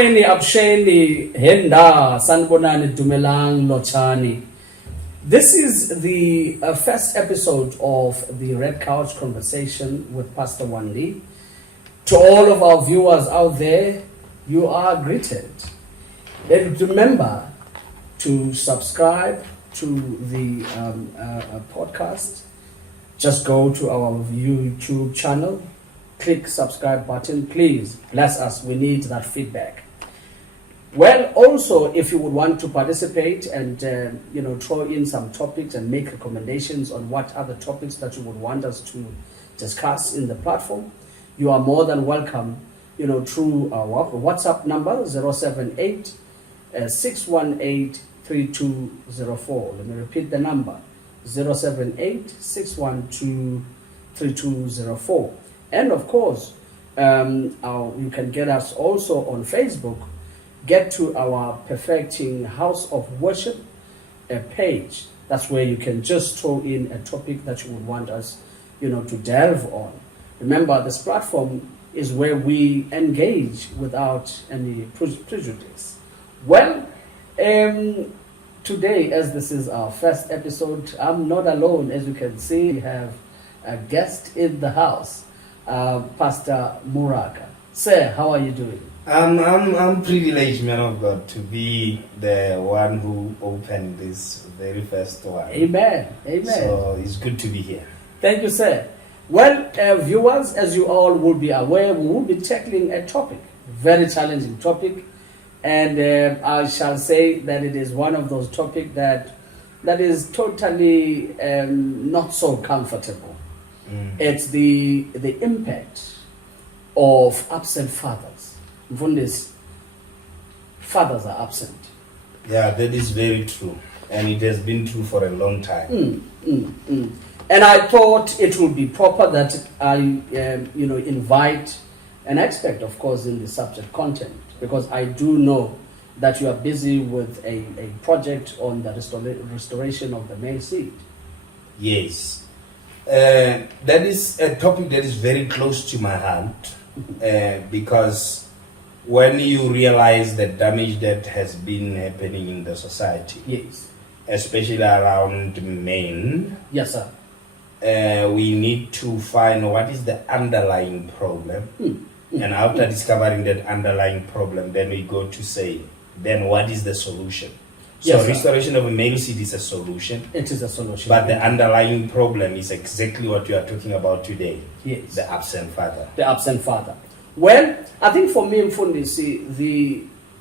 Wndi Hasheni, Henda, Sanbonani, Dumelang, Lochani. This is the first episode of the Red Couch Conversation with Pastor Wndi. To all of our viewers out there, you are greeted. And remember to subscribe to the podcast. Just go to our YouTube channel, click subscribe button. Please bless us. We need that feedback. Well, also, if you would want to participate and throw in some topics and make recommendations on what other topics that you would want us to discuss in the platform, you are more than welcome. Through our WhatsApp number 078 618 3204. Let me repeat the number 078 612 3204. And of course, you can get us also on Facebook. Get to our Perfecting House of Worship page. That's where you can just throw in a topic that you would want us, to delve on. Remember, this platform is where we engage without any prejudice. Well, today, as this is our first episode, I'm not alone. As you can see, we have a guest in the house, Pastor Muraka. Sir, how are you doing? I'm privileged, man of God, to be the one who opened this very first one. Amen. Amen. So it's good to be here. Thank you, sir. Well, viewers, as you all will be aware, we will be tackling a topic, very challenging topic, and I shall say that it is one of those topics that is totally not so comfortable. It's the impact of absent fathers. Mfundisi, fathers are absent. Yeah, that is very true, and it has been true for a long time. And I thought it would be proper that I, invite an expert, of course, in the subject content, because I do know that you are busy with a project on the restoration of the male seed. Yes. That is a topic that is very close to my heart, because when you realize the damage that has been happening in the society, yes, especially around men, yes, sir, we need to find what is the underlying problem. And after discovering that underlying problem, then we go to say, then what is the solution? So yes, restoration of a male seed is a solution. It is a solution. But the underlying problem is exactly what you are talking about today. Yes. The absent father. The absent father. Well, I think for me, Mfundisi,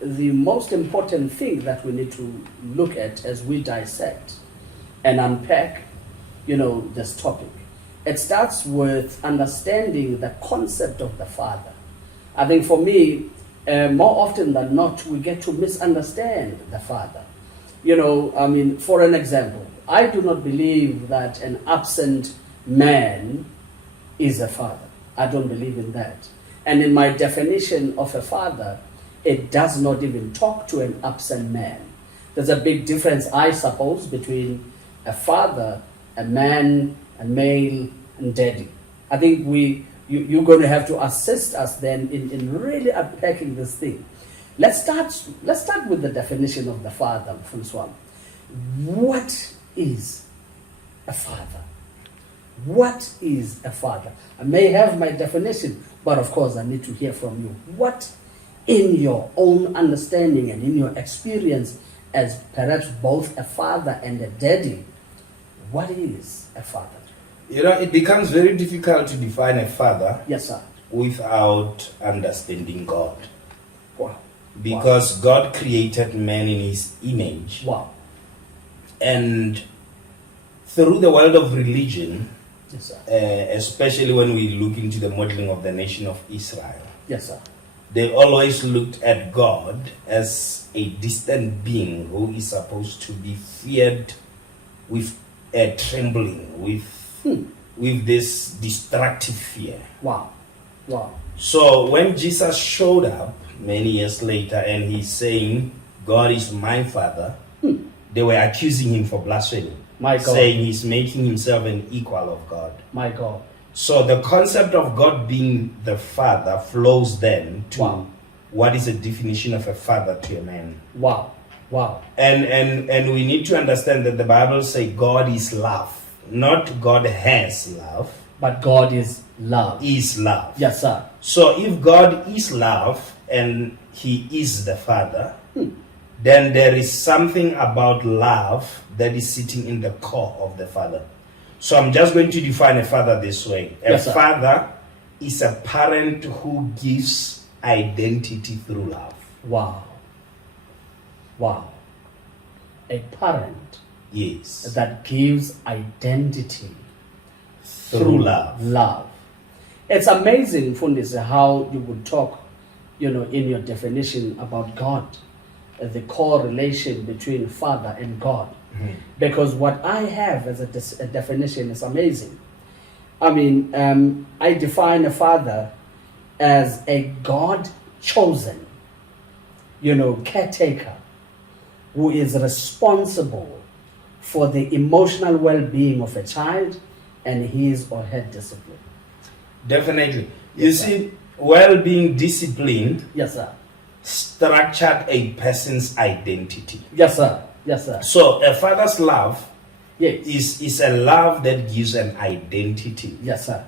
the most important thing that we need to look at as we dissect and unpack, this topic, it starts with understanding the concept of the father. I think for me, more often than not, we get to misunderstand the father. For an example, I do not believe that an absent man is a father. I don't believe in that. And in my definition of a father, it does not even talk to an absent man. There's a big difference, I suppose, between a father, a man, a male, and daddy. I think you're going to have to assist us then in really unpacking this thing. Let's start with the definition of the father, Francois. What is a father? What is a father? I may have my definition, but of course I need to hear from you. What, in your own understanding and in your experience as perhaps both a father and a daddy, what is a father? It becomes very difficult to define a father, yes, sir, without understanding God. Wow. Because God created man in his image. Wow. And through the world of religion, yes, sir, especially when we look into the modeling of the nation of Israel, yes, sir, they always looked at God as a distant being who is supposed to be feared with a trembling, with this destructive fear. Wow. Wow. So when Jesus showed up many years later and he's saying, God is my father, they were accusing him for blasphemy. My God. Saying he's making himself an equal of God. My God. So the concept of God being the Father flows then to what is the definition of a father to a man. Wow. Wow. And we need to understand that the Bible says God is love, not God has love. But God is love. Is love. Yes, sir. So if God is love and He is the Father, then there is something about love that is sitting in the core of the Father. So I'm just going to define a father this way. A Yes, sir. father is a parent who gives identity through love. Wow. Wow. A parent Yes. that gives identity Through love. Love. It's amazing, Fundisi, how you would talk, in your definition about God, the correlation between Father and God. Because what I have as a definition is amazing. I mean, I define a father as a God-chosen, caretaker who is responsible for the emotional well-being of a child and his or her discipline. Definitely. Yes, You sir. see, while being disciplined, Yes, sir. structured a person's identity. Yes, sir. Yes, sir. So a father's love Yes. is a love that gives an identity. Yes, sir.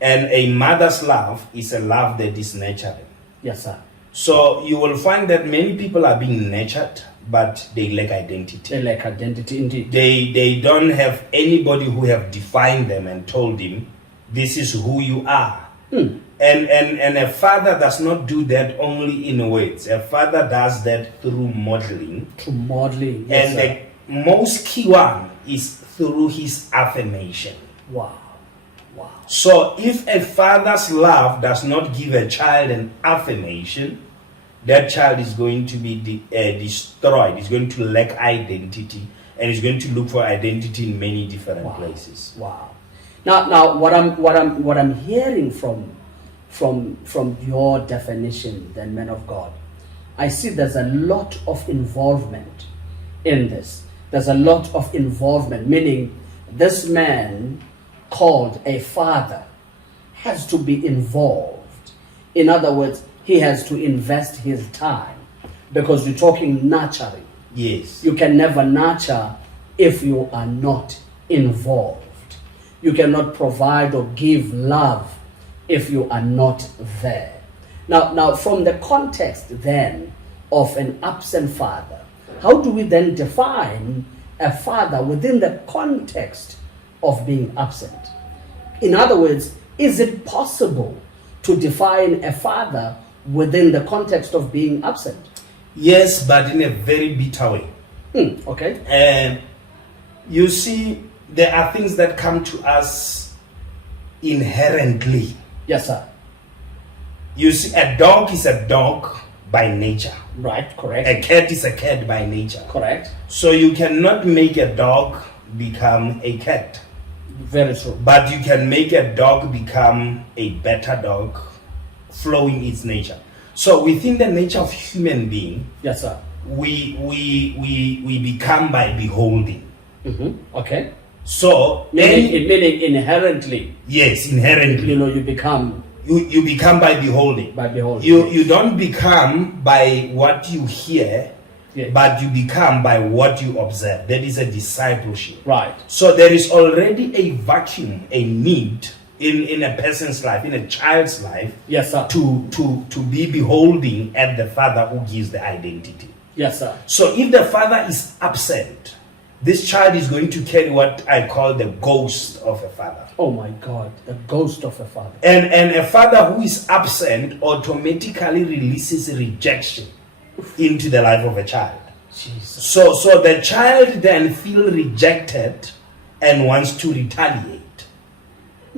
And a mother's love is a love that is nurturing. Yes, sir. So you will find that many people are being nurtured, but they lack identity. They lack identity indeed. They don't have anybody who have defined them and told him, this is who you are. And a father does not do that only in words. A father does that through modeling. Through modeling. Yes, And sir. the most key one is through his affirmation. Wow. Wow. So if a father's love does not give a child an affirmation, that child is going to be destroyed. He's going to lack identity, and he's going to look for identity in many different Wow. places. Wow. Now, what I'm hearing from your definition, then, man of God, I see there's a lot of involvement in this. There's a lot of involvement, meaning this man called a father has to be involved. In other words, he has to invest his time, because you're talking nurturing. Yes. You can never nurture if you are not involved. You cannot provide or give love if you are not there. Now, from the context then of an absent father, how do we then define a father within the context of being absent? In other words, is it possible to define a father within the context of being absent? Yes, but in a very bitter way. Okay. And you see, there are things that come to us inherently. Yes, sir. You see, a dog is a dog by nature. Right, correct. A cat is a cat by nature. Correct. So you cannot make a dog become a cat. Very true. But you can make a dog become a better dog, flowing its nature. So within the nature of human being, Yes, sir. we become by beholding. Okay. So Meaning inherently, yes, inherently, you become you become by beholding. by beholding. You don't become by what you hear, Yeah. but you become by what you observe. That is a discipleship. Right. So there is already a vacuum, a need in a person's life, in a child's life, Yes, sir. to be beholding at the father who gives the identity. Yes, sir. So if the father is absent, this child is going to carry what I call the ghost of a father. Oh my God, the ghost of a father. And a father who is absent automatically releases rejection into the life of a child. Jesus. So the child then feels rejected and wants to retaliate.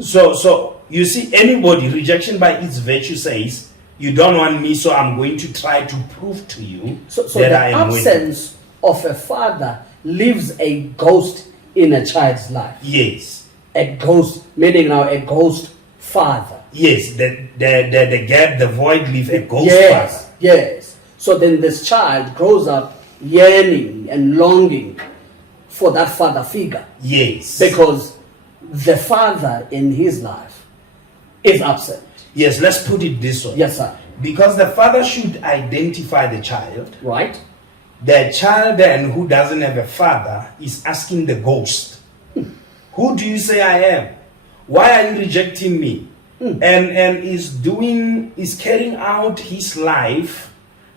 So you see, anybody, rejection by its virtue says, you don't want me, so I'm going to try to prove to you So that the I am with absence of a father leaves a ghost in a child's life. you. Yes. A ghost, meaning now a ghost father. Yes, the gap, the void leaves a ghost Yes, father. yes. So then this child grows up yearning and longing for that father figure, Yes. because the father in his life is absent. Yes, let's put it this way. Yes, sir. Because the father should identify the child. Right. The child then, who doesn't have a father, is asking the ghost, who do you say I am? Why are you rejecting me? And is carrying out his life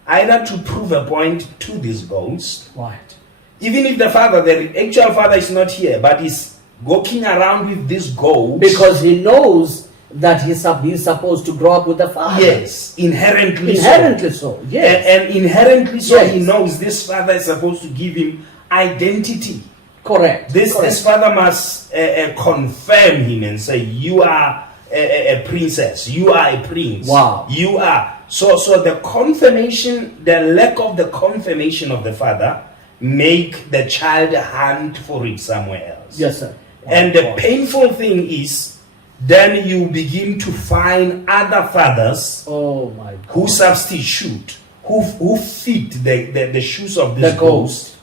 either to prove a point to this ghost. Right. Even if the actual father is not here, but is walking around with this ghost. Because he knows that he's supposed to grow up with the father. Yes, inherently so. Yes. And inherently so, yes. He knows this father is supposed to give him identity. Correct. This father must confirm him and say, you are a princess, you are a prince. Wow. You are. So the confirmation, the lack of the confirmation of the father make the child hunt for it somewhere else. Yes, sir. And the painful thing is, then you begin to find other fathers who substitute, who fit the shoes of this ghost.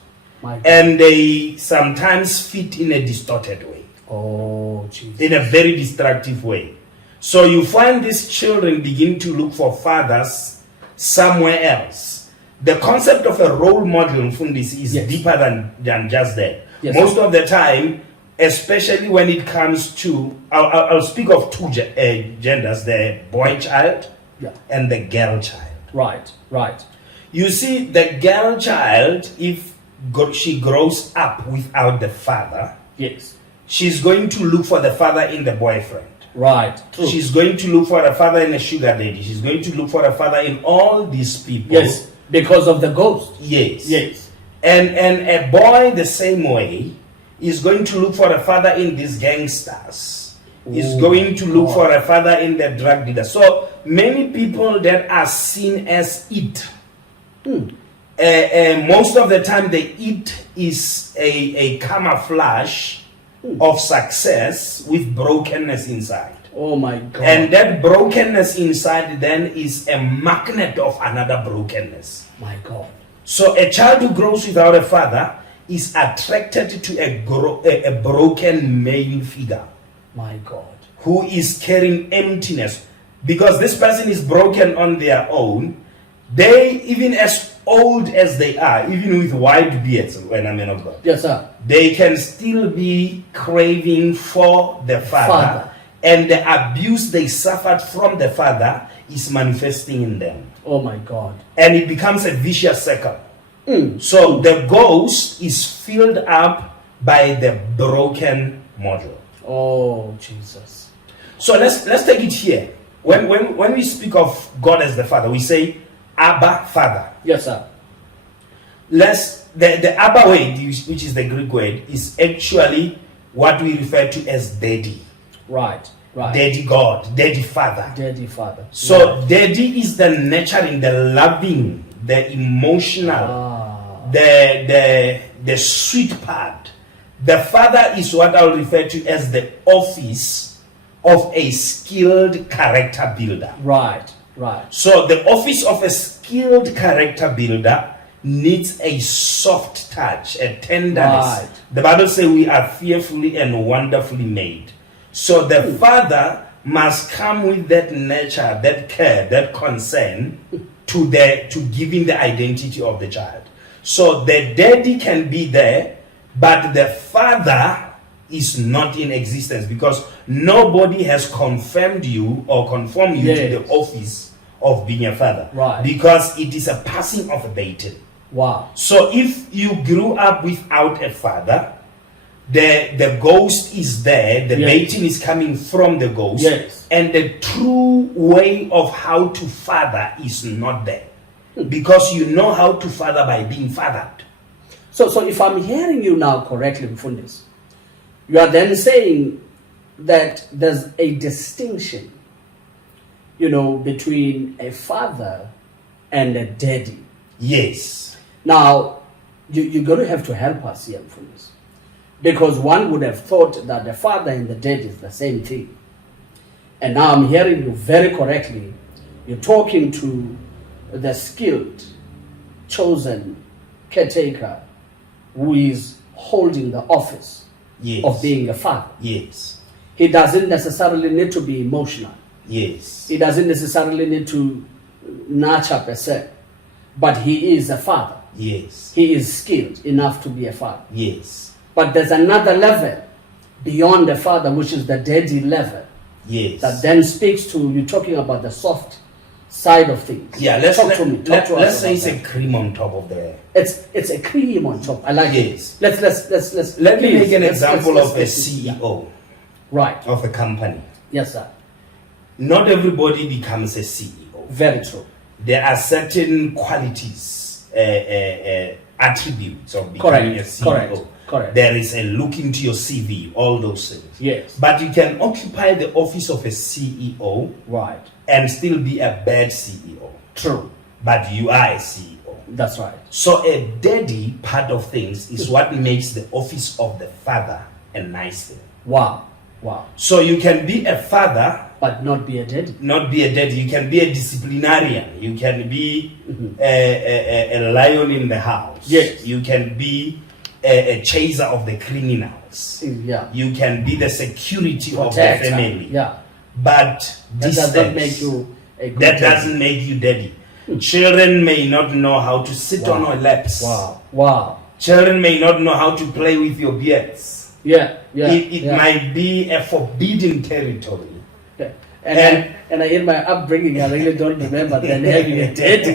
And they sometimes fit in a distorted way. Oh, Jesus. In a very destructive way. So you find these children begin to look for fathers somewhere else. The concept of a role model in Fundis is deeper than just that. Yes, most of the time, especially when it comes to, I'll speak of two genders, the boy child and the girl child. Right, right. You see, the girl child, if she grows up without the father, yes, she's going to look for the father in the boyfriend. Right, true. She's going to look for a father in a sugar daddy. She's going to look for a father in all these people. Yes, because of the ghost. Yes. Yes. And a boy the same way is going to look for a father in these gangsters. Is going to look for a father in the drug dealer. So many people that are seen as it, most of the time the it is a camouflage of success with brokenness inside. Oh my God. And that brokenness inside then is a magnet of another brokenness. My God. So a child who grows without a father is attracted to a broken male figure. My God. Who is carrying emptiness. Because this person is broken on their own. They, even as old as they are, even with wide beards, when I'm men of God. Yes, sir. They can still be craving for the father. And the abuse they suffered from the father is manifesting in them. Oh my God. And it becomes a vicious circle. So the ghost is filled up by the broken model. Oh Jesus. So let's take it here. When we speak of God as the Father, we say Abba, Father. Yes, sir. The Abba word, which is the Greek word, is actually what we refer to as Daddy. Right. Daddy God, Daddy Father. Daddy Father. So Daddy is the nurturing, the loving, the emotional, the sweet part. The Father is what I'll refer to as the office of a skilled character builder. Right. So the office of a skilled character builder needs a soft touch, a tenderness. Right. The Bible says we are fearfully and wonderfully made. So the father must come with that nature, that care, that concern to giving the identity of the child. So the daddy can be there, but the father is not in existence because nobody has confirmed you or conformed you to the office of being a father. Right. Because it is a passing of a baton. Wow. So if you grew up without a father, the ghost is there, the baton is coming from the ghost, and the true way of how to father is not there. Because you know how to father by being fathered. So if I'm hearing you now correctly, Mfundis, you are then saying that there's a distinction, between a father and a daddy. Yes. Now, you're going to have to help us here, Mfundis. Because one would have thought that the father and the daddy is the same thing. And now I'm hearing you very correctly. You're talking to the skilled, chosen caretaker who is holding the office of being a father. Yes. He doesn't necessarily need to be emotional. Yes. He doesn't necessarily need to nurture per se, but he is a father. Yes. He is skilled enough to be a father. Yes. But there's another level beyond the father, which is the daddy level. Yes. That then speaks to you talking about the soft side of things. Yeah, let's say it's a cream on top of the. It's a cream on top. I like yes. it. Let's Let me make an example of a CEO. Right. Of a company. Yes, sir. Not everybody becomes a CEO. Very true. There are certain qualities, attributes of becoming a CEO. Correct. There is a look into your CV, all those things. Yes. But you can occupy the office of a CEO, right, and still be a bad CEO. True. But you are a CEO. That's right. So a daddy part of things is what makes the office of the father a nice thing. Wow. So you can be a father, but not be a daddy. Not be a daddy. You can be a disciplinarian. You can be a lion in the house. Yes. You can be a chaser of the criminals. Yeah. You can be the security of the family. Yeah. But that does not make you a good daddy. Doesn't make you daddy. Children may not know how to sit on your laps. Wow. Children may not know how to play with your beards. Yeah. It might be a forbidden territory. Yeah. And in my upbringing, I really don't remember then having a daddy.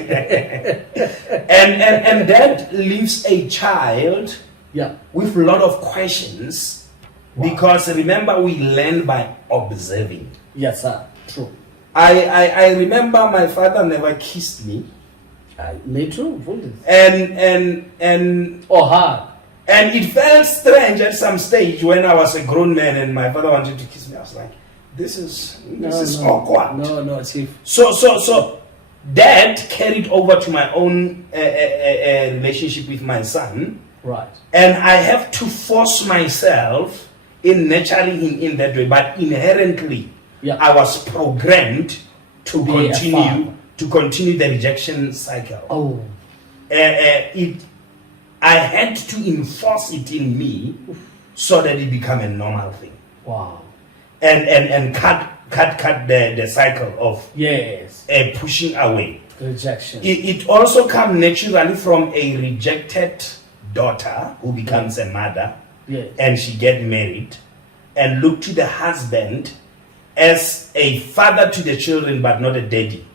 and that leaves a child yeah, with a lot of questions. Wow. Because remember, we learn by observing. Yes, sir. True. I remember my father never kissed me. Me too. And hard. And it felt strange at some stage when I was a grown man and my father wanted to kiss me. I was like, this is awkward. No, Chief. So that carried over to my own relationship with my son. Right. And I have to force myself in nurturing him in that way. But inherently, I was programmed to continue the rejection cycle. Oh. I had to enforce it in me so that it become a normal thing. Wow. And cut the cycle of pushing away. Rejection. It also comes naturally from a rejected daughter who becomes a mother, and she get married and look to the husband as a father to the children but not a daddy.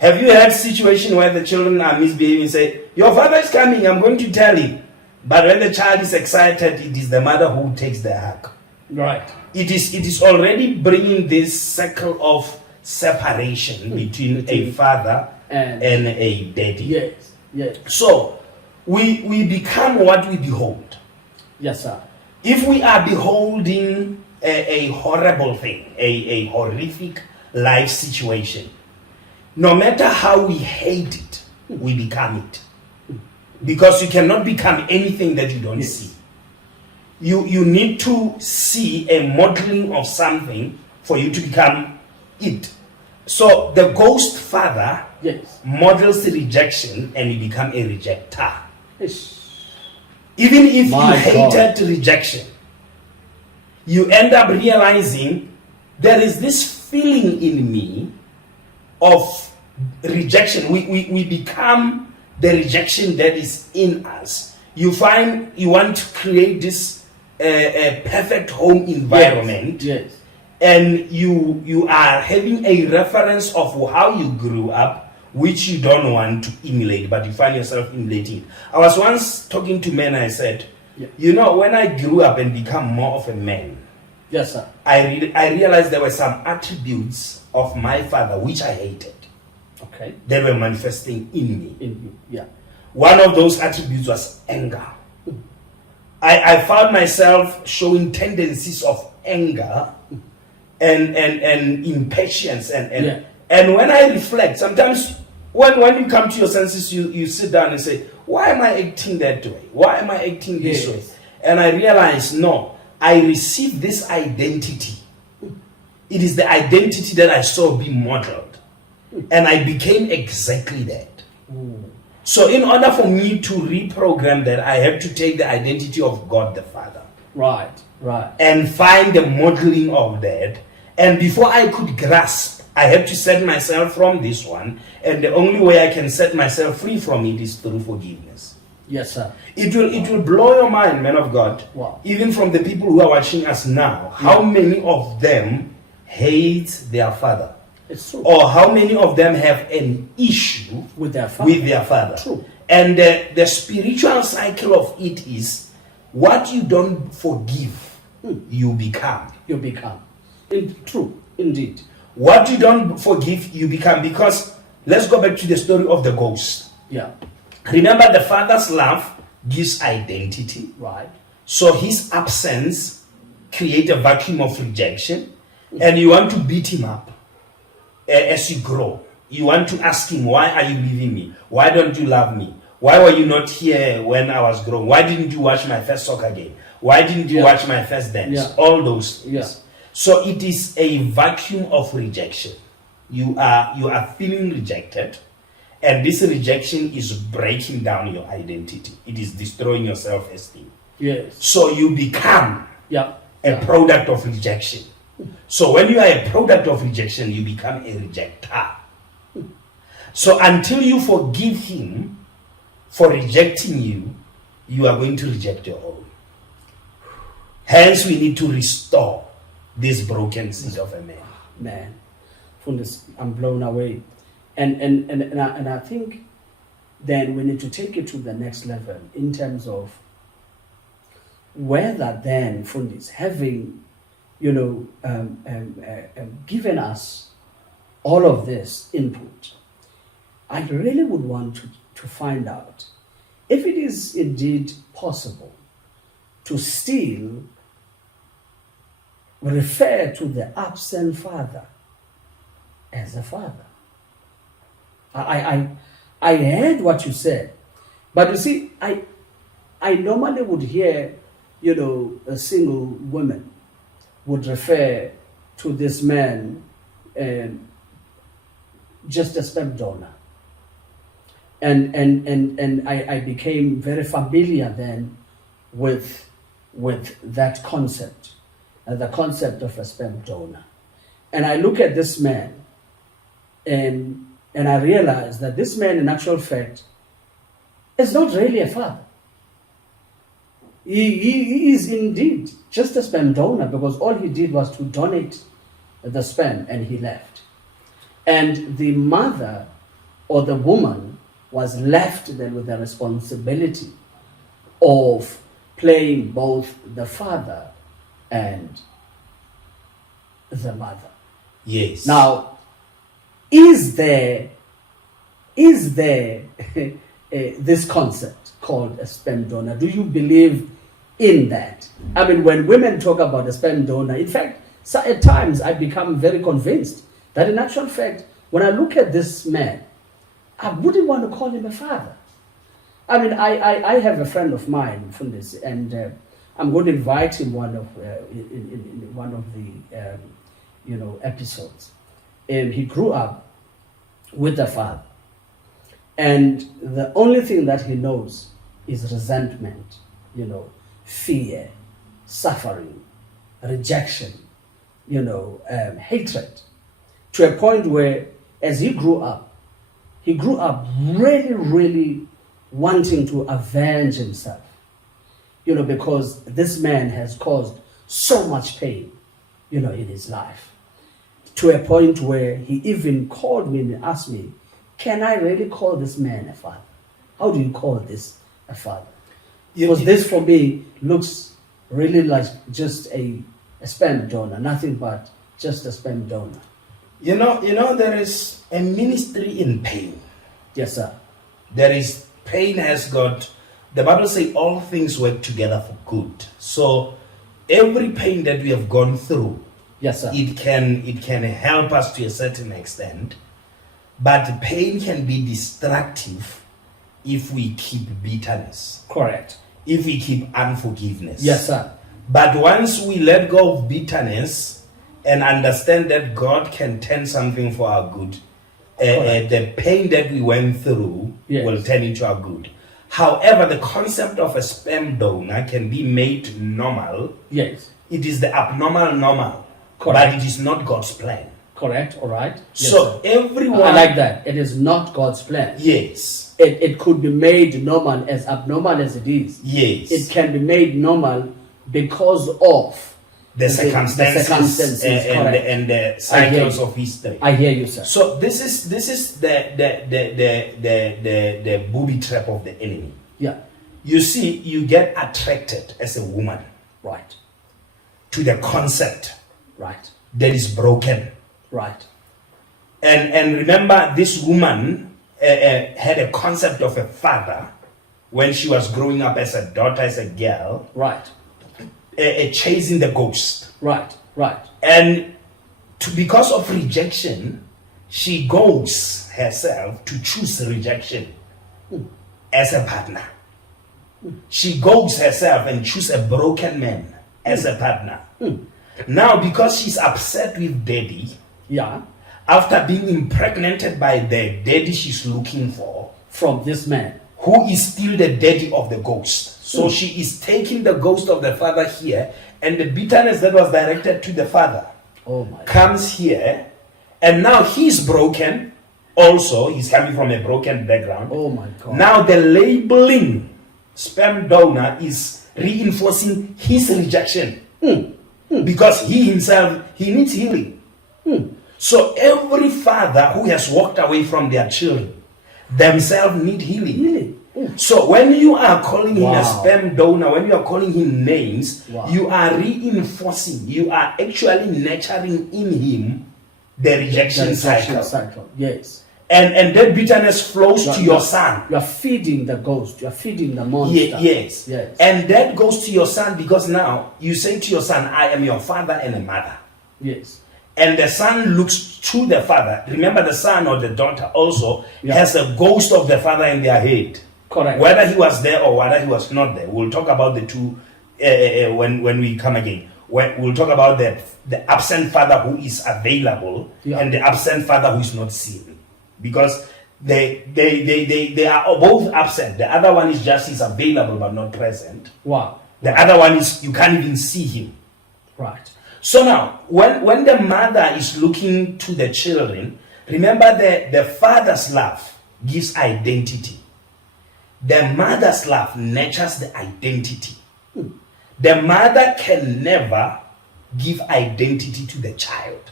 Have you had situation where the children are misbehaving and say, your father is coming, I'm going to tell him. But when the child is excited, it is the mother who takes the hug. Right. It is already bringing this circle of separation between a father and a daddy. Yes. So we become what we behold. Yes, sir. If we are beholding a horrible thing, a horrific life situation, no matter how we hate it, we become it. Because you cannot become anything that you don't see. You need to see a modeling of something for you to become it. So the ghost father models the rejection and you become a rejecter. Even if you hated rejection, you end up realizing there is this feeling in me of rejection. We become the rejection that is in us. You find you want to create this perfect home environment, and you are having a reference of how you grew up, which you don't want to emulate, but you find yourself emulating it. I was once talking to men. I said, you know, when I grew up and become more of a man, yes, sir, I realized there were some attributes of my father which I hated. Okay. They were manifesting in me. In you, One of those attributes was anger. I found myself showing tendencies of anger and impatience and when I reflect, sometimes when you come to your senses, you sit down and say, why am I acting that way? Why am I acting this way? And I realize, no, I received this identity. It is the identity that I saw being modeled. And I became exactly that. So in order for me to reprogram that, I have to take the identity of God the Father. Right. And find the modeling of that. And before I could grasp I have to set myself from this one, and the only way I can set myself free from it is through forgiveness. Yes, sir. It will blow your mind, man of God. Wow. Even from the people who are watching us now, how many of them hate their father? It's true. Or how many of them have an issue With their father. with their father? True. And the spiritual cycle of it is what you don't forgive, you become. You become. True, indeed. What you don't forgive, you become. Because let's go back to the story of the ghost. Yeah. Remember, the father's love gives identity. Right. So his absence creates a vacuum of rejection, and you want to beat him up as you grow. You want to ask him, why are you leaving me? Why don't you love me? Why were you not here when I was growing? Why didn't you watch my first soccer game? Why didn't you watch my first dance? Yeah. All those things. Yeah. So it is a vacuum of rejection. You are feeling rejected, and this rejection is breaking down your identity. It is destroying your self-esteem. Yes. So you become Yeah. a product of rejection. So when you are a product of rejection, you become a rejecter. So until you forgive him for rejecting you, you are going to reject your own. Hence, we need to restore this broken seed of a man. Man, from this, I'm blown away. And I think then we need to take it to the next level in terms of whether then Fundis having, given us all of this input, I really would want to find out if it is indeed possible to still refer to the absent father as a father. I heard what you said, but you see, I normally would hear, a single woman would refer to this man just a sperm donor. And I became very familiar then with that concept, the concept of a sperm donor. And I look at this man and I realize that this man, in actual fact, is not really a father. He is indeed just a sperm donor, because all he did was to donate the sperm and he left. And the mother or the woman was left then with the responsibility of playing both the father and the mother. Yes. Now, is there this concept called a sperm donor? Do you believe in that? I mean, when women talk about a sperm donor, in fact, so at times I become very convinced that in actual fact, when I look at this man, I wouldn't want to call him a father. I mean, I have a friend of mine from this, and I'm going to invite him in one of the episodes. And he grew up with a father, and the only thing that he knows is resentment, fear, suffering, rejection, hatred, to a point where, as he grew up really, really wanting to avenge himself, because this man has caused so much pain, in his life, to a point where he even called me and asked me, can I really call this man a father? How do you call this a father? Because this for me looks really like just a sperm donor, nothing but just a sperm donor. There is a ministry in pain. Yes, sir. There is, pain has got, the Bible says all things work together for good. So every pain that we have gone through, yes, sir, it can help us to a certain extent, but pain can be destructive if we keep bitterness. Correct. If we keep unforgiveness. Yes, sir. But once we let go of bitterness and understand that God can turn something for our good, the pain that we went through will turn into our good. However, the concept of a sperm donor can be made normal. Yes. It is the abnormal normal. Correct. But it is not God's plan. Correct. All right. Yes, So sir. everyone, I like that. It is not God's plan. yes, It could be made normal, as abnormal as it is. yes, It can be made normal because of the circumstances, correct. and the cycles of history. I hear you, sir. So this is the booby trap of the enemy. Yeah. You see, you get attracted as a woman Right. to the concept Right. that is broken. Right. And remember, this woman had a concept of a father when she was growing up as a daughter, as a girl, Right. chasing the ghost. Right. Right. And because of rejection, she goes herself to choose rejection as a partner. She goes herself and choose a broken man as a partner. Now, because she's upset with daddy, Yeah. after being impregnated by the daddy she's looking for, From this man. who is still the daddy of the ghost. So she is taking the ghost of the father here, and the bitterness that was directed to the father Oh my. comes here, and now he's broken. Also, he's coming from a broken background. Oh my God. Now the labeling sperm donor is reinforcing his rejection because he himself, he needs healing. So every father who has walked away from their children themselves need healing. Really? So when you are calling him a Wow. sperm donor, when you are calling him names, Wow. you are reinforcing, you are actually nurturing in him the rejection cycle. Yes. And that bitterness flows to your You're- son. You are feeding the ghost. You are feeding the monster. Yes. Yes. And that goes to your son because now you say to your son, I am your father and a mother. Yes. And the son looks to the father. Remember, the son or the daughter also Yeah. has a ghost of the father in their head. Correct. Whether he was there or whether he was not there. We'll talk about the two when we come again. We'll talk about the absent father who is available and the absent father who is not seen. Because they are both absent. The other one is just is available but not present. Wow. The other one is you can't even see him. Right. So now, when the mother is looking to the children, remember the father's love gives identity. The mother's love nurtures the identity. The mother can never give identity to the child.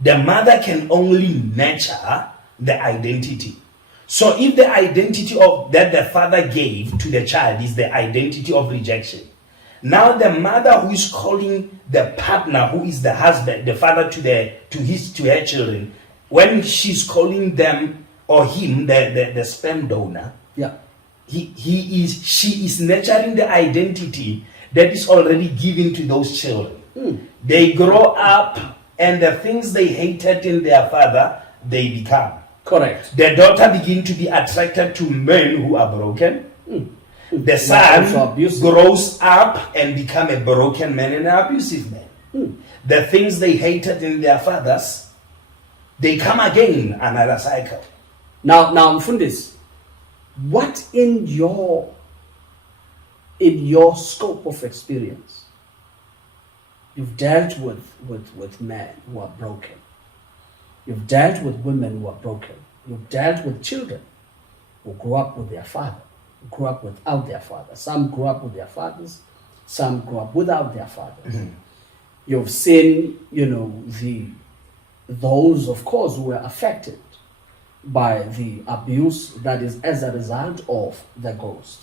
The mother can only nurture the identity. So if the identity of that the father gave to the child is the identity of rejection, now the mother who is calling the partner, who is the husband, the father to her children, when she's calling them or him the sperm donor, Yeah. she is nurturing the identity that is already given to those children. They grow up and the things they hated in their father, they become. Correct. The daughter begin to be attracted to men who are broken. The also son abusive. grows up and become a broken man and an abusive man. The things they hated in their fathers, they come again, another cycle. Now, Mfundis, what in your scope of experience, you've dealt with men who are broken. You've dealt with women who are broken. You've dealt with children who grew up with their father, who grew up without their father. Some grew up with their fathers, some grew up without their fathers. You've seen, those, of course, who were affected by the abuse that is as a result of the ghost.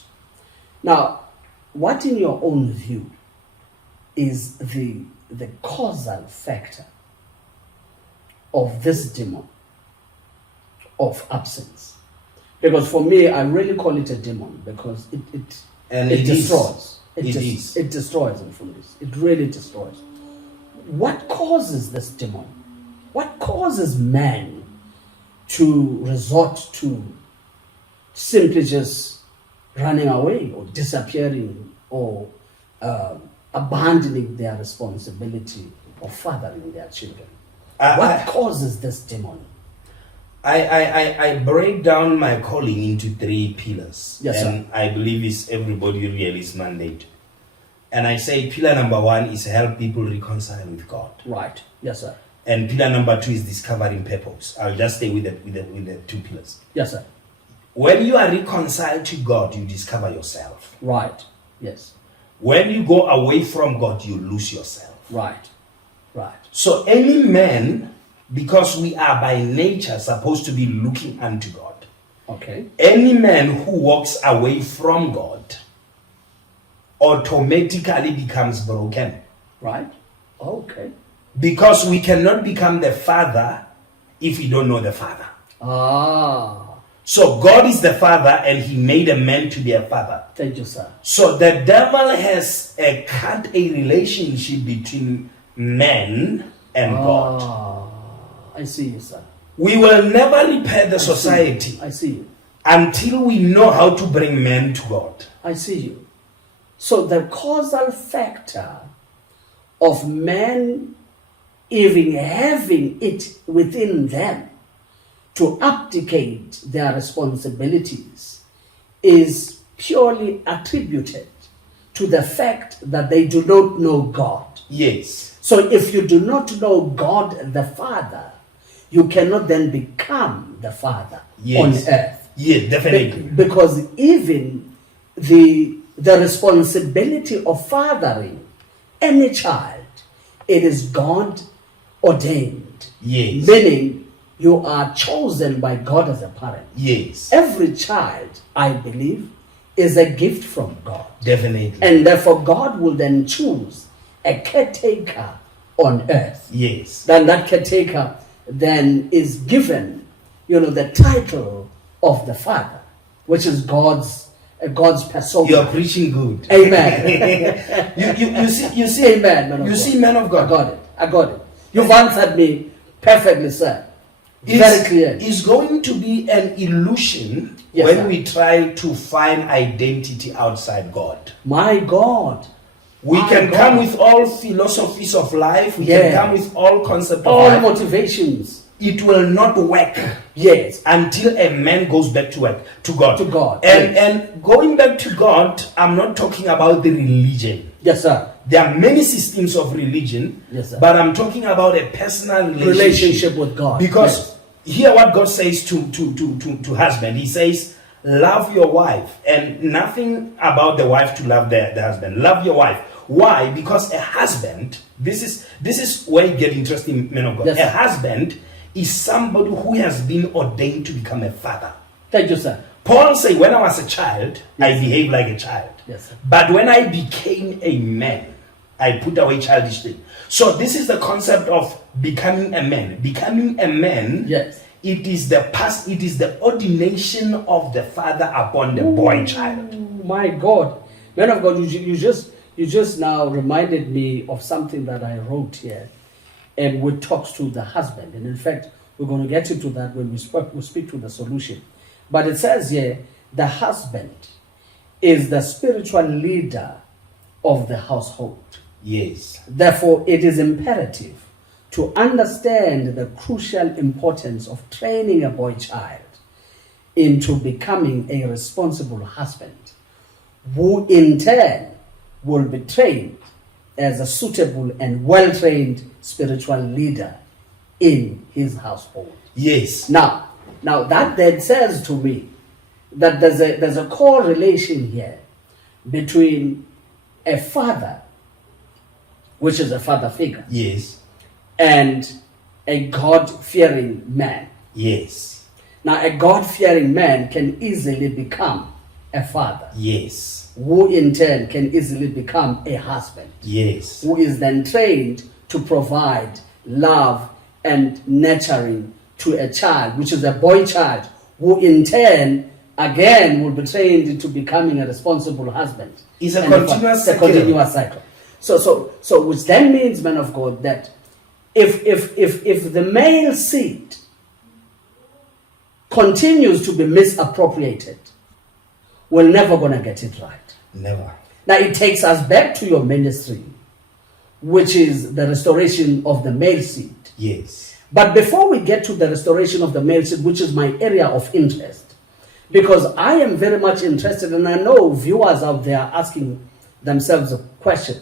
Now, what in your own view is the causal factor of this demon of absence? Because for me, I really call it a demon because it destroys. It destroys and from this. It really destroys. What causes this demon? What causes man to resort to simply just running away or disappearing or abandoning their responsibility of fathering their children? What causes this demon? I break down my calling into 3 pillars. Yes, sir. And I believe it's everybody realist mandate. And I say pillar number 1 is help people reconcile with God. Right. Yes, sir. And pillar number 2 is discovering purpose. I'll just stay with the 2 pillars. Yes, sir. When you are reconciled to God, you discover yourself. Right. Yes. When you go away from God, you lose yourself. Right. Right. So any man, because we are by nature supposed to be looking unto God, Okay. any man who walks away from God automatically becomes broken. Right. Okay. Because we cannot become the father if we don't know the father. Ah. So God is the father and he made a man to be a father. Thank you, sir. So the devil has cut a relationship between man and God. Ah. I see you, sir. We will never repair the society I see you. until we know how to bring men to God. I see you. So the causal factor of men even having it within them to abdicate their responsibilities is purely attributed to the fact that they do not know God. Yes. So if you do not know God the Father, you cannot then become the Father on earth. Yes, definitely. Because even the responsibility of fathering any child, it is God ordained. Yes. Meaning you are chosen by God as a parent. Yes. Every child, I believe, is a gift from God. Definitely. And therefore God will then choose a caretaker on earth. Yes. Then that caretaker then is given, the title of the Father, which is God's persona. You're preaching good. Amen. you see, Amen. Man of you God. see, man of God. I got it. You've answered me perfectly, sir. Very clear. It's going to be an illusion Yes, when sir. we try to find identity outside God. My God. We My can God. come with all philosophies of life. We Yeah. can come with all concepts of All life. motivations. It will not work Yes. until a man goes back to work, to God. To God, And yes. and going back to God, I'm not talking about the religion. Yes, sir. There are many systems of religion, Yes, sir. but I'm talking about a personal Relationship with God. Because hear what God says to husband. He says, love your wife, and nothing about the wife to love the husband. Love your wife. Why? Because a husband, this is where you get interesting, men of God. Yes, a sir. husband is somebody who has been ordained to become a father. Thank you, sir. Paul said, when I was a child, I behaved like a child. Yes, sir. But when I became a man, I put away childish things. So this is the concept of becoming a man. Becoming a man, Yes. it is the ordination of the father upon the boy child. My God. Man of God, you just now reminded me of something that I wrote here, and which talks to the husband. And in fact, we're going to get into that when we speak to the solution. But it says here, the husband is the spiritual leader of the household. Yes. Therefore, it is imperative to understand the crucial importance of training a boy child into becoming a responsible husband, who in turn will be trained as a suitable and well-trained spiritual leader in his household. Yes. Now that then says to me that there's a correlation here between a father, which is a father figure, Yes. and a God-fearing man. Yes. Now, a God-fearing man can easily become a father, Yes. who in turn can easily become a husband, Yes. who is then trained to provide love and nurturing to a child, which is a boy child, who in turn again will be trained into becoming a responsible husband. It's a And continuous it's a cycle. continuous cycle. So which then means, man of God, that if the male seed continues to be misappropriated, we're never going to get it right. Never. Now it takes us back to your ministry, which is the restoration of the male seed. Yes. But before we get to the restoration of the male seed, which is my area of interest, because I am very much interested, and I know viewers out there are asking themselves a question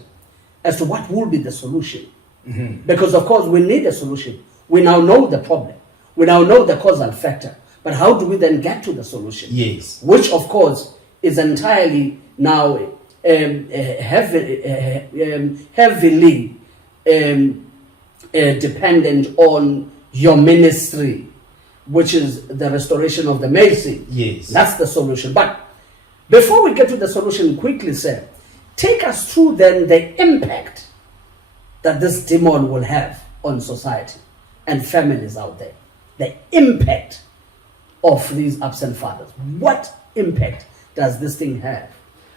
as to what will be the solution Because, of course, we need a solution. We now know the problem. We now know the causal factor. But how do we then get to the solution? Yes. Which, of course, is entirely now heavily dependent on your ministry, which is the restoration of the mercy. Yes. That's the solution. But before we get to the solution, quickly, sir, take us through then the impact that this demon will have on society and families out there. The impact of these absent fathers. What impact does this thing have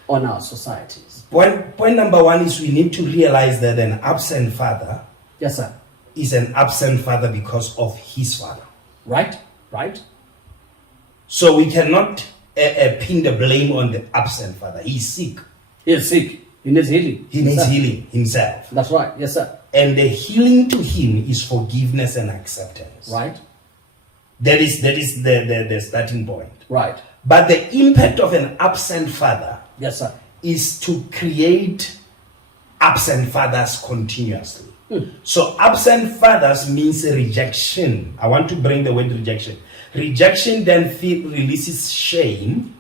on our societies? Point number one is we need to realize that an absent father, yes, sir, is an absent father because of his father. Right, right. So we cannot pin the blame on the absent father. He's sick. He is sick. He needs healing. He needs healing himself. That's right. Yes, sir. And the healing to him is forgiveness and acceptance. Right. That is the starting point. Right. But the impact of an absent father, yes, sir, is to create absent fathers continuously. So absent fathers means rejection. I want to bring the word rejection. Rejection then releases shame,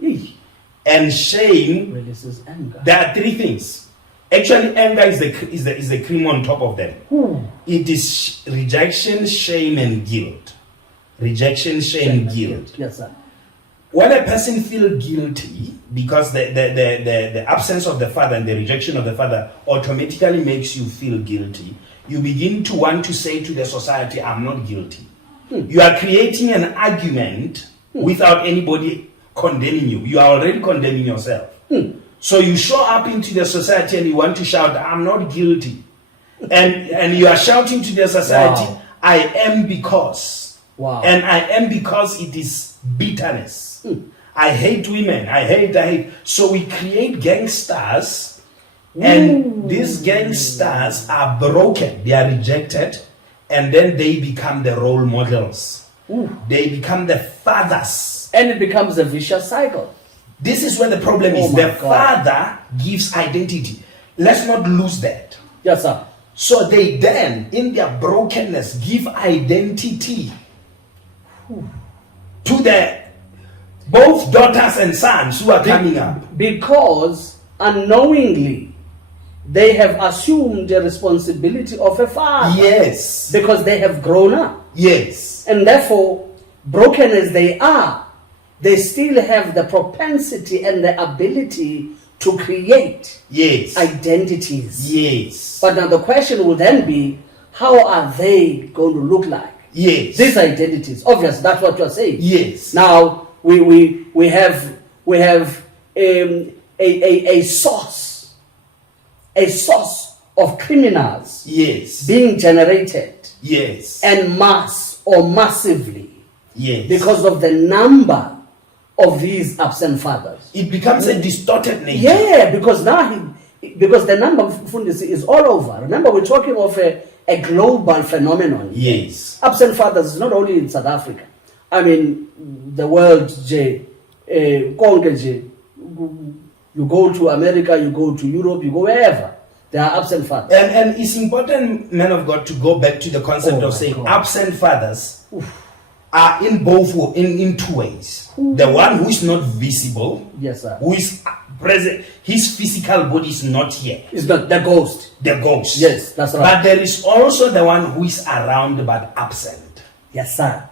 and shame releases anger. There are three things. Actually, anger is the cream on top of them. It is rejection, shame, and guilt. Rejection, shame, guilt. Yes, sir. When a person feels guilty because the absence of the father and the rejection of the father automatically makes you feel guilty, you begin to want to say to the society, I'm not guilty. You are creating an argument without anybody condemning you. You are already condemning yourself. So you show up into the society and you want to shout, I'm not guilty. And you are shouting to the society, wow, I am because. Wow. And I am because it is bitterness. I hate women. I hate. So we create gangsters, and these gangsters are broken. They are rejected, and then they become the role models. They become the fathers. And it becomes a vicious cycle. This is where the problem is. The father gives identity. Let's not lose that. Yes, sir. So they then, in their brokenness, give identity to the both daughters and sons who are coming up. Because unknowingly, they have assumed the responsibility of a father. Yes. Because they have grown up. Yes. And therefore, broken as they are, they still have the propensity and the ability to create identities. Yes. But now the question will then be, how are they going to look like? Yes. These identities. Obviously, that's what you're saying. Yes. Now we have a source of criminals. Yes. Being generated. Yes. And mass or massively. Yes. Because of the number of these absent fathers. It becomes a distorted nature. Yeah, because now because the number of fundisi is all over. Remember, we're talking of a global phenomenon. Yes. Absent fathers is not only in South Africa. I mean, the world, you go to America, you go to Europe, you go wherever. There are absent fathers. And it's important, man of God, to go back to the concept of saying absent fathers are in two ways. The one who is not visible, yes, sir, who is present, his physical body is not here. It's not the ghost. The ghost. Yes, that's right. But there is also the one who is around but absent. Yes, sir.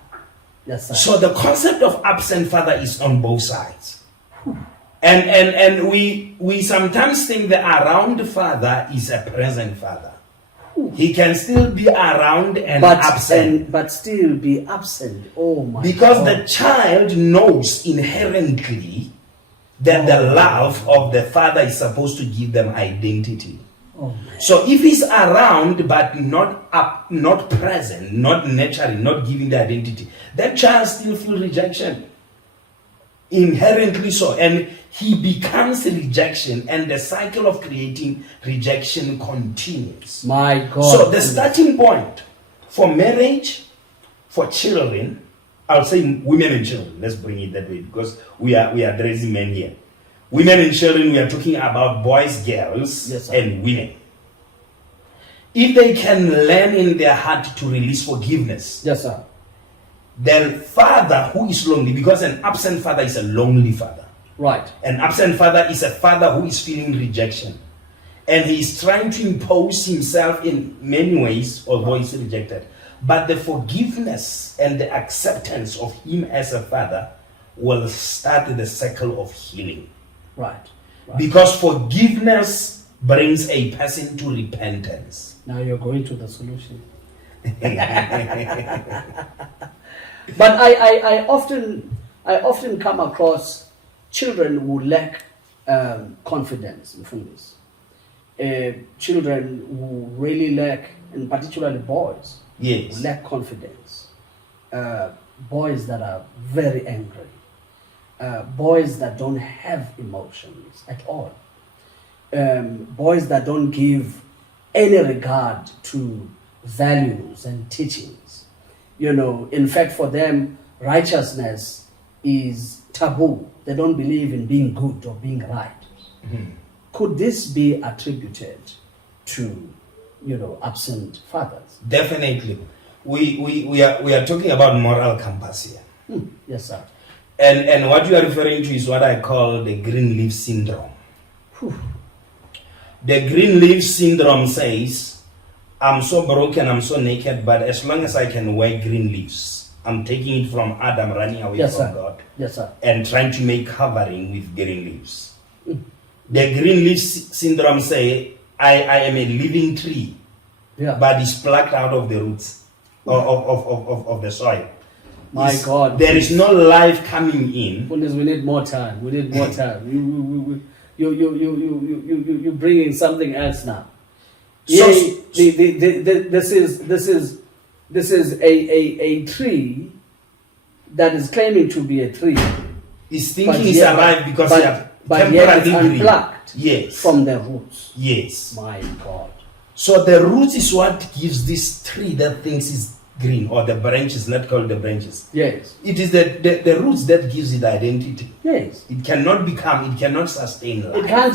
Yes, sir. So the concept of absent father is on both sides. And we sometimes think the around father is a present father. He can still be around and absent. But still be absent. Oh my because God. The child knows inherently that the love of the father is supposed to give them identity. Oh, so if he's around but not present, not nurturing, not giving the identity, that child still feels rejection. Inherently so. And he becomes rejection, and the cycle of creating rejection continues. My God. So the starting point for marriage, for children, I'll say women and children, let's bring it that way, because we are addressing men here. Women and children, we are talking about boys, girls, yes, and women. if they can learn in their heart to release forgiveness, Yes, sir. the father who is lonely, because an absent father is a lonely father. Right. An absent father is a father who is feeling rejection. And he is trying to impose himself in many ways, although he's rejected. But the forgiveness and the acceptance of him as a father will start the cycle of healing. Right. Because forgiveness brings a person to repentance. Now you're going to the solution. But I often come across children who lack confidence in this. Children who really lack, and particularly boys, Yes. who lack confidence. Boys that are very angry. Boys that don't have emotions at all. Boys that don't give any regard to values and teachings. In fact, for them, righteousness is taboo. They don't believe in being good or being right. Mm-hmm. Could this be attributed to, absent fathers? Definitely. We are talking about moral compass here. Yes, sir. And what you are referring to is what I call the green leaf syndrome. Whew. The green leaf syndrome says, I'm so broken, I'm so naked, but as long as I can wear green leaves, I'm taking it from Adam, running away Yes, from sir. God, Yes, sir. and trying to make covering with green leaves. The green leaf syndrome say, I am a living tree, Yeah. but it's plucked out of the roots of the soil. My God. There is no life coming in. We need more time. We need more time. You bring in something else now. So- This is a tree that is claiming to be a tree, He's thinking he's alive because he has but yet it's temporary green. unplucked Yes. from the roots. Yes. My God. So the roots is what gives this tree that thinks is green, or the branches, let's call it the branches. Yes. It is the roots that gives it identity. Yes. It cannot sustain life. It can't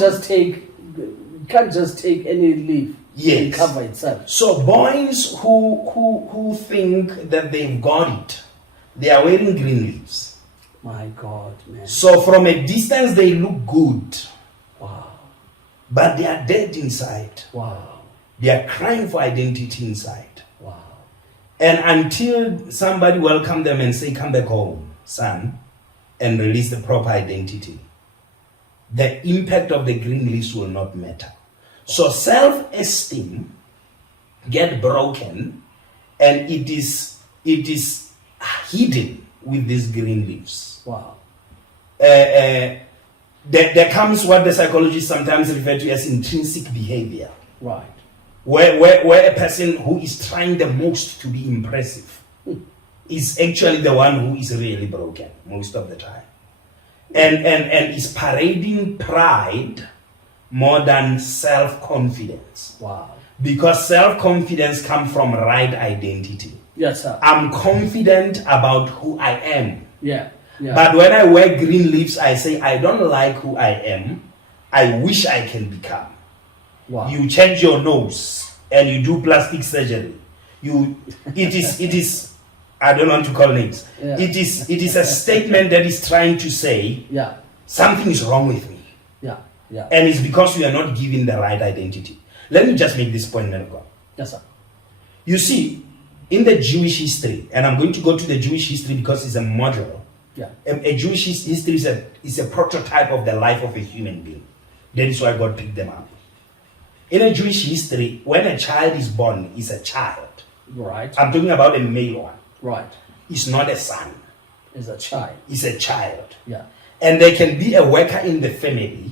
just take any leaf and Yes. cover itself. So boys who think that they've got it, they are wearing green leaves. My God, man. So from a distance they look good, Wow. but they are dead inside. Wow. They are crying for identity inside. Wow. And until somebody welcome them and say, come back home, son, and release the proper identity, the impact of the green leaves will not matter. So self-esteem get broken, and it is hidden with these green leaves. Wow. There comes what the psychologists sometimes refer to as intrinsic behavior, Right. where a person who is trying the most to be impressive is actually the one who is really broken most of the time, and is parading pride more than self-confidence, Wow. because self-confidence comes from right identity. Yes, sir. I'm confident about who I am. Yeah. Yeah. But when I wear green leaves, I say, I don't like who I am. I wish I can become. wow. You change your nose and you do plastic surgery. It is, I don't want to call names. Yeah. It is a statement that is trying to say, Yeah. something is wrong with me. Yeah. Yeah. And it's because we are not given the right identity. Let me just make this point, man of God. Yes, sir. You see, in the Jewish history, and I'm going to go to the Jewish history because it's a model. Yeah. A Jewish history is a prototype of the life of a human being. That is why God picked them up. In a Jewish history, when a child is born, is a child. Right. I'm talking about a male one. Right. It's not a son. Is a child. It's a child. Yeah. And there can be a worker in the family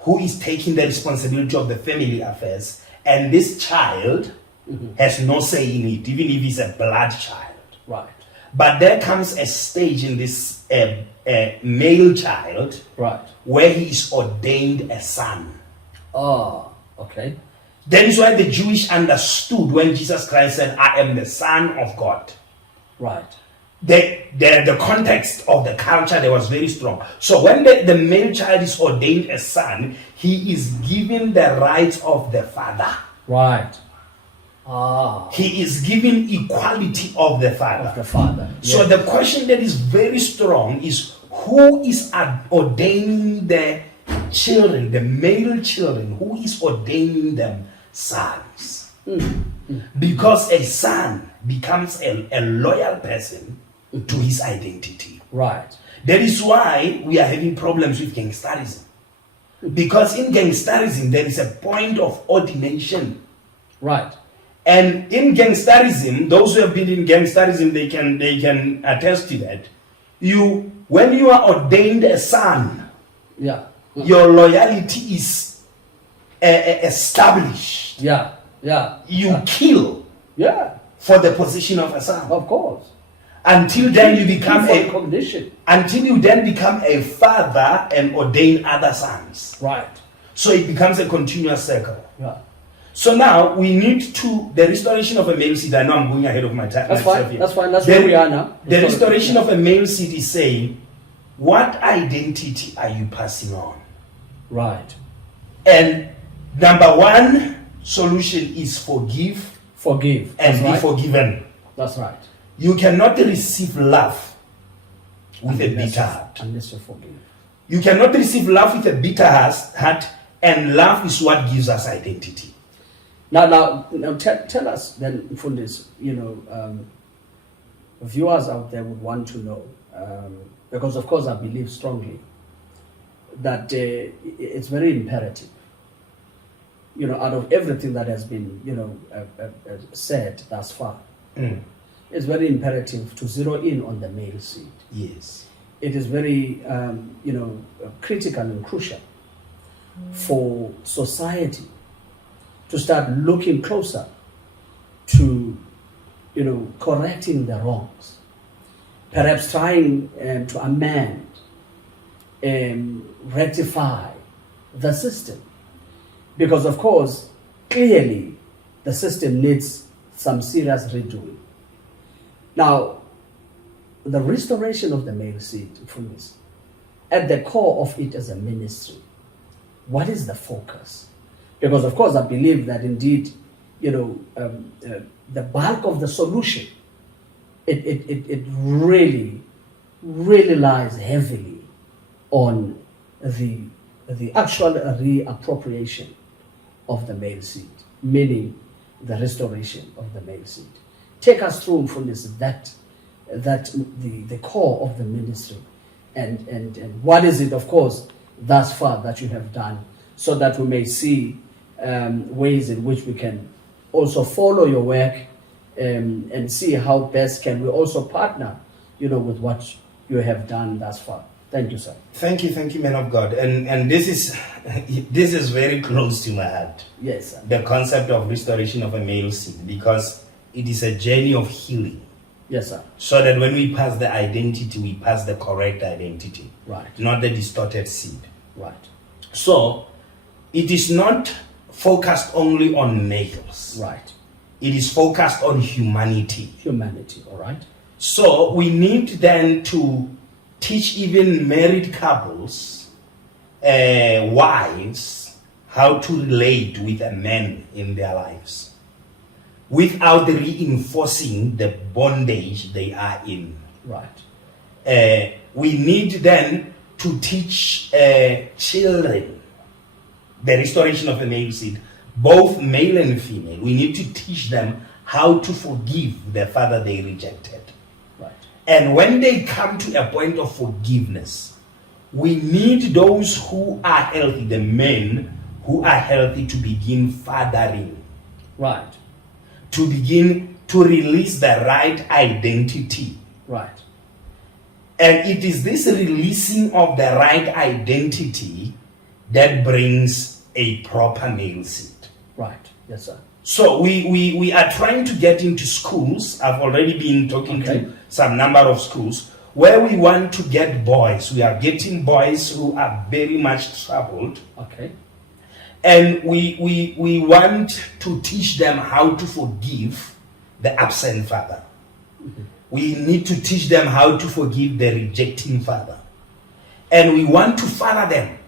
who is taking the responsibility of the family affairs, and this child has no say in it, even if he's a blood child. Right. But there comes a stage in this male child Right. where he is ordained a son. Oh, okay. That is why the Jewish understood when Jesus Christ said, I am the Son of God. Right. The context of the culture there was very strong. So when the male child is ordained a son, he is given the rights of the father. Right. He is given equality of the father. Of the father. So the question that is very strong is, who is ordaining the children, the male children? Who is ordaining them sons? Because a son becomes a loyal person to his identity. Right. That is why we are having problems with gangsterism. Because in gangsterism, there is a point of ordination. Right. And in gangsterism, those who have been in gangsterism, they can attest to that. When you are ordained a son, your loyalty is established. You kill for the position of a son. Of course. Until then you become until you then become a father and ordain other sons. Right. So it becomes a continuous circle. Yeah. So now we need the restoration of a male seed. I know I'm going ahead of my time. That's fine. That's fine. That's where we are now. The restoration of a male seed is saying, what identity are you passing on? Right. And number one solution is forgive and be forgiven. That's right. You cannot receive love with a bitter heart. Unless you forgive. You cannot receive love with a bitter heart, and love is what gives us identity. Now tell us then, Mfundisi, viewers out there would want to know, because of course I believe strongly that it's very imperative, out of everything that has been, said thus far, it's very imperative to zero in on the male seed. Yes. It is very, critical and crucial for society to start looking closer to, correcting the wrongs, perhaps trying to amend and rectify the system. Because, of course, clearly the system needs some serious redoing. Now, the restoration of the male seed, from this, at the core of it as a ministry, what is the focus? Because, of course, I believe that indeed, the bulk of the solution, it really lies heavily on the actual reappropriation of the male seed, meaning the restoration of the male seed. Take us through from this, that the core of the ministry, and what is it, of course, thus far that you have done, so that we may see ways in which we can also follow your work and see how best can we also partner, with what you have done thus far. Thank you, sir. Thank you, man of God. And this is very close to my heart. Yes, sir. The concept of restoration of a male seed, because it is a journey of healing. Yes, sir. So that when we pass the identity, we pass the correct identity. Right. Not the distorted seed. Right. So it is not focused only on males. Right. It is focused on humanity. Humanity, all right. So we need then to teach even married couples, wives, how to relate with a man in their lives without reinforcing the bondage they are in. Right. We need then to teach children the restoration of a male seed, both male and female. We need to teach them how to forgive the father they rejected. Right. And when they come to a point of forgiveness, we need those who are healthy, the men who are healthy, to begin fathering. Right. To begin to release the right identity. Right. And it is this releasing of the right identity that brings a proper male seed. Right. Yes, sir. So we are trying to get into schools. I've already been talking to some number of schools where we want to get boys. We are getting boys who are very much troubled. Okay. And we want to teach them how to forgive the absent father. Mm-hmm. We need to teach them how to forgive the rejecting father. And we want to father them.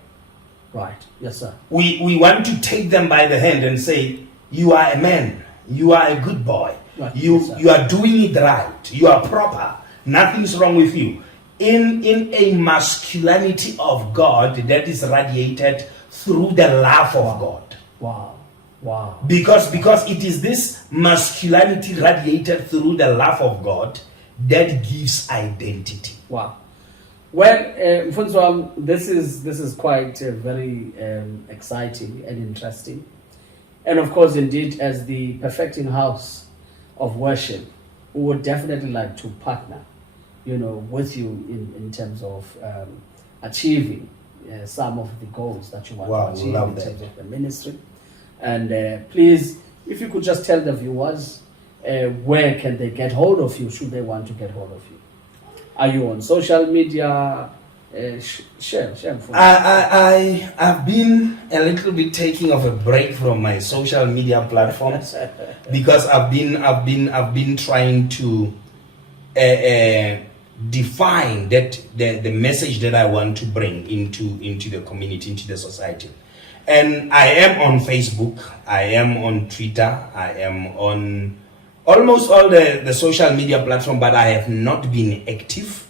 Right. Yes, sir. We want to take them by the hand and say, you are a man. You are a good boy. Right. You are doing it right. You are proper. Nothing's wrong with you. In a masculinity of God that is radiated through the love of God. Wow. Wow. Because it is this masculinity radiated through the love of God that gives identity. Wow. Well, Mfunzo, this is quite very exciting and interesting. And of course, indeed, as the perfecting house of worship, we would definitely like to partner, with you in terms of achieving some of the goals that you want to achieve in terms of the ministry. And please, if you could just tell the viewers, where can they get hold of you, should they want to get hold of you? Are you on social media? Share. I've been a little bit taking of a break from my social media platforms because I've been trying to define that the message that I want to bring into the community, into the society. And I am on Facebook, I am on Twitter, I am on almost all the social media platforms, but I have not been active.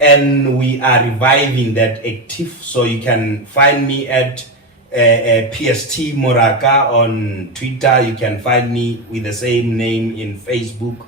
And we are reviving that active, so you can find me at PST Moraka on Twitter. You can find me with the same name in Facebook.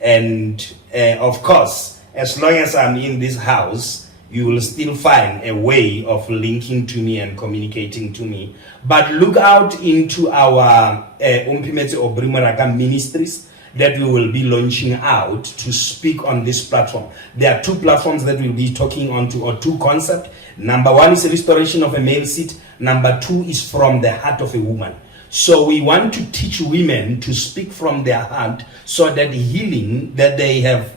And of course, as long as I'm in this house, you will still find a way of linking to me and communicating to me. But look out into our Umpimetse Obri Moraka ministries that we will be launching out to speak on this platform. There are two platforms that we'll be talking on to, or two concepts. Number one is restoration of a male seed. Number two is from the heart of a woman. So we want to teach women to speak from their heart so that the healing that they have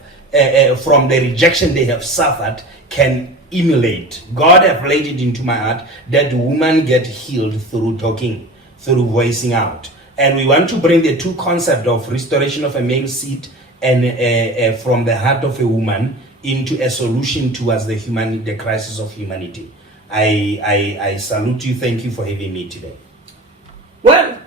from the rejection they have suffered can emulate. God have laid it into my heart that the woman get healed through talking, through voicing out. And we want to bring the two concepts of restoration of a male seed and from the heart of a woman into a solution towards the crisis of humanity. I salute you. Thank you for having me today. Well,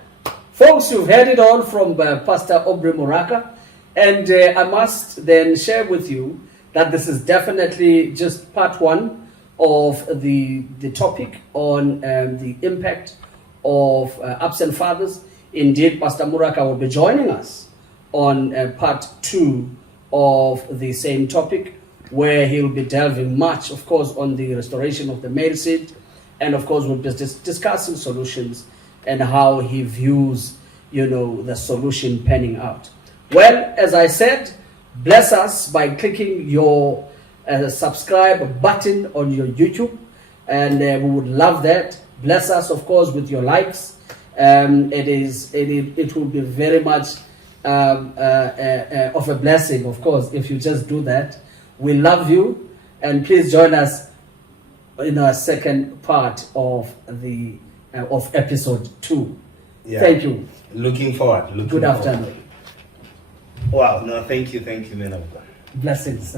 folks, you've heard it all from Pastor Obri Moraka. And I must then share with you that this is definitely just part one of the topic on the impact of absent fathers. Indeed, Pastor Moraka will be joining us on part two of the same topic, where he'll be delving much, of course, on the restoration of the male seed, and of course, we'll be discussing solutions and how he views, the solution panning out. Well, as I said, bless us by clicking your subscribe button on your YouTube, and we would love that. Bless us, of course, with your likes. It will be very much of a blessing, of course, if you just do that. We love you, and please join us in our second part of the of episode 2. Yeah. Thank you. Looking forward. Good afternoon. Wow. No, thank you, man of God. Blessings.